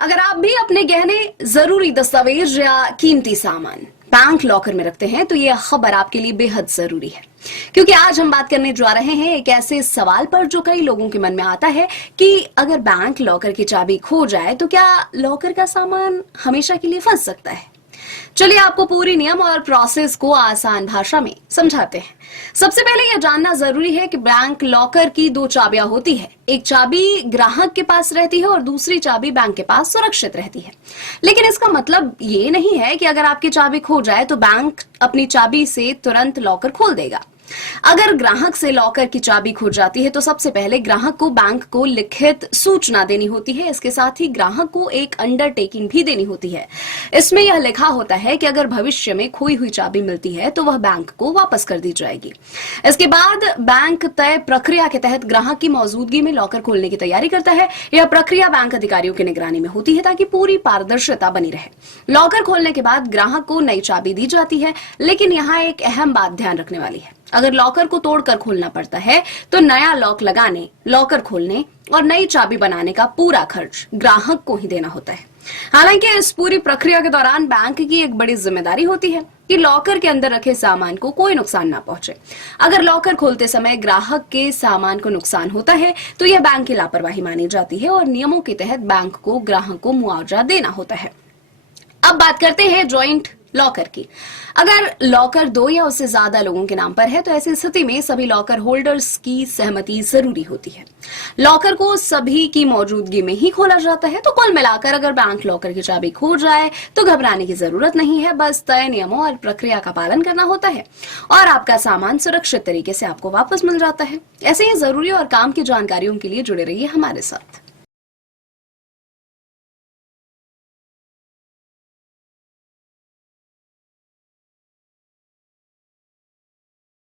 अगर आप भी अपने गहने, जरूरी दस्तावेज या कीमती सामान बैंक लॉकर में रखते हैं तो यह खबर आपके लिए बेहद जरूरी है, क्योंकि आज हम बात करने जा रहे हैं एक ऐसे सवाल पर जो कई लोगों के मन में आता है कि अगर बैंक लॉकर की चाबी खो जाए तो क्या लॉकर का सामान हमेशा के लिए फंस सकता है। चलिए आपको पूरी नियम और प्रोसेस को आसान भाषा में समझाते हैं। सबसे पहले यह जानना जरूरी है कि बैंक लॉकर की दो चाबियां होती है। एक चाबी ग्राहक के पास रहती है और दूसरी चाबी बैंक के पास सुरक्षित रहती है। लेकिन इसका मतलब ये नहीं है कि अगर आपकी चाबी खो जाए तो बैंक अपनी चाबी से तुरंत लॉकर खोल देगा। अगर ग्राहक से लॉकर की चाबी खो जाती है तो सबसे पहले ग्राहक को बैंक को लिखित सूचना देनी होती है। इसके साथ ही ग्राहक को एक अंडरटेकिंग भी देनी होती है। इसमें यह लिखा होता है कि अगर भविष्य में खोई हुई चाबी मिलती है तो वह बैंक को वापस कर दी जाएगी। इसके बाद बैंक तय प्रक्रिया के तहत ग्राहक की मौजूदगी में लॉकर खोलने की तैयारी करता है। यह प्रक्रिया बैंक अधिकारियों की निगरानी में होती है ताकि पूरी पारदर्शिता बनी रहे। लॉकर खोलने के बाद ग्राहक को नई चाबी दी जाती है, लेकिन यहाँ एक अहम बात ध्यान रखने वाली है। अगर लॉकर को तोड़कर खोलना पड़ता है तो नया लॉक लगाने, लॉकर खोलने और नई चाबी बनाने का पूरा खर्च ग्राहक को ही देना होता है। हालांकि इस पूरी प्रक्रिया के दौरान बैंक की एक बड़ी जिम्मेदारी होती है कि लॉकर के अंदर रखे सामान को कोई नुकसान ना पहुंचे। अगर लॉकर खोलते समय ग्राहक के सामान को नुकसान होता है तो यह बैंक की लापरवाही मानी जाती है और नियमों के तहत बैंक को ग्राहक को मुआवजा देना होता है। अब बात करते हैं जॉइंट लॉकर की। अगर लॉकर दो या उससे ज्यादा लोगों के नाम पर है तो ऐसी स्थिति में सभी लॉकर होल्डर्स की सहमति जरूरी होती है। लॉकर को सभी की मौजूदगी में ही खोला जाता है। तो कुल मिलाकर अगर बैंक लॉकर की चाबी खो जाए तो घबराने की जरूरत नहीं है, बस तय नियमों और प्रक्रिया का पालन करना होता है और आपका सामान सुरक्षित तरीके से आपको वापस मिल जाता है। ऐसे ही जरूरी और काम की जानकारियों के लिए जुड़े रहिए हमारे साथ।